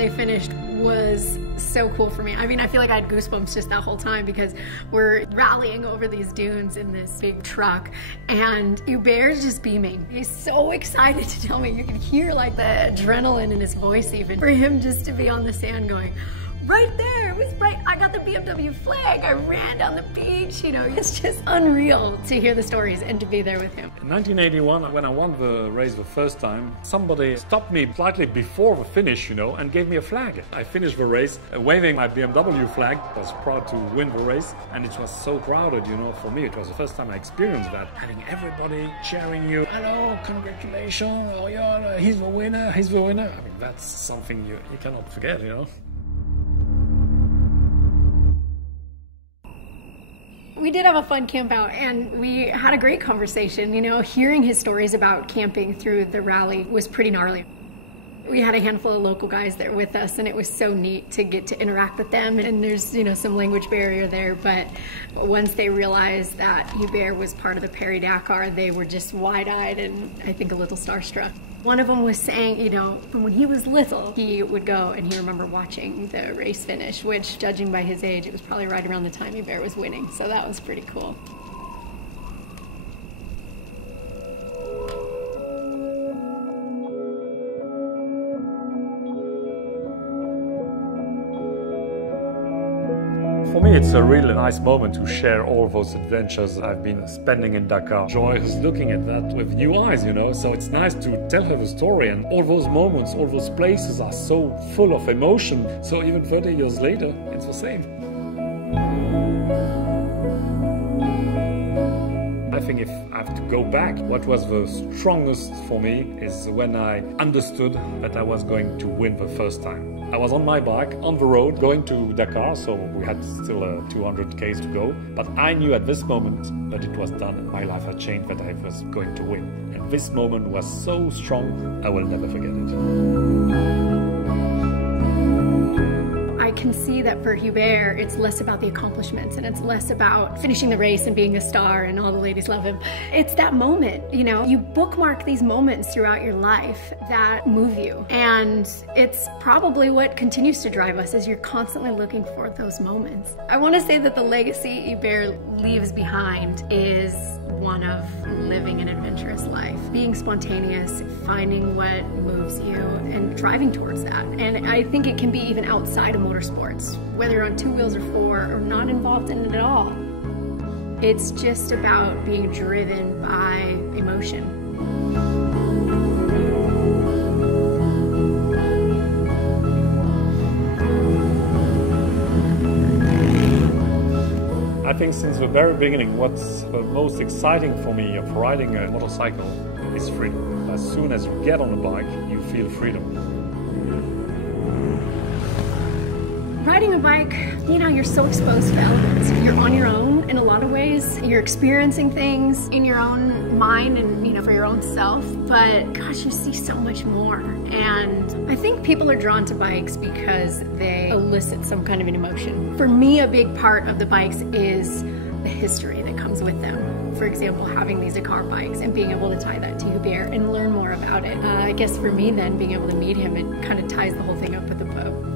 they finished was so cool for me. I mean, I feel like I had goosebumps just that whole time because we're rallying over these dunes in this big truck and Hubert's just beaming. He's so excited to tell me. You can hear like the adrenaline in his voice even. For him just to be on the sand going, right there, it was right, I got the BMW flag, I ran down the beach, you know, it's just unreal to hear the stories and to be there with him. In 1981, when I won the race the first time, somebody stopped me slightly before the finish, you know, and gave me a flag. I finished the race waving my BMW flag. I was proud to win the race, and it was so crowded, you know, for me. It was the first time I experienced that. Having everybody cheering you, hello, congratulations, Auriol, he's the winner, he's the winner. I mean, that's something you cannot forget, you know. We did have a fun camp out and we had a great conversation. You know, hearing his stories about camping through the rally was pretty gnarly. We had a handful of local guys there with us and it was so neat to get to interact with them. And there's, you know, some language barrier there, but once they realized that Hubert was part of the Rallye Dakar, they were just wide-eyed and I think a little starstruck. One of them was saying, you know, from when he was little, he would go and he remembered watching the race finish, which judging by his age, it was probably right around the time Hubert was winning. So that was pretty cool. For me, it's a really nice moment to share all those adventures I've been spending in Dakar. Joy is looking at that with new eyes, you know, so it's nice to tell her the story. And all those moments, all those places are so full of emotion. So even 30 years later, it's the same. I think if I have to go back, what was the strongest for me is when I understood that I was going to win the first time. I was on my bike, on the road, going to Dakar, so we had still 200 km to go. But I knew at this moment that it was done, my life had changed, that I was going to win. And this moment was so strong, I will never forget it. I can see that for Hubert, it's less about the accomplishments and it's less about finishing the race and being a star and all the ladies love him. It's that moment, you know, you bookmark these moments throughout your life that move you. And it's probably what continues to drive us is you're constantly looking for those moments. I want to say that the legacy Hubert leaves behind is one of living an adventurous life, being spontaneous, finding what moves you and driving towards that. And I think it can be even outside of motorsports, whether you're on 2 wheels or 4 or not involved in it at all. It's just about being driven by emotion. I think since the very beginning, what's the most exciting for me of riding a motorcycle is freedom. As soon as you get on a bike, you feel freedom. Riding a bike, you know, you're so exposed to elements. You're on your own in a lot of ways. You're experiencing things in your own mind and, you know, for your own self. But gosh, you see so much more. And I think people are drawn to bikes because they elicit some kind of an emotion. For me, a big part of the bikes is the history that comes with them. For example, having these Dakar bikes and being able to tie that to Hubert and learn more about it. I guess for me then, being able to meet him, it kind of ties the whole thing up with the boat.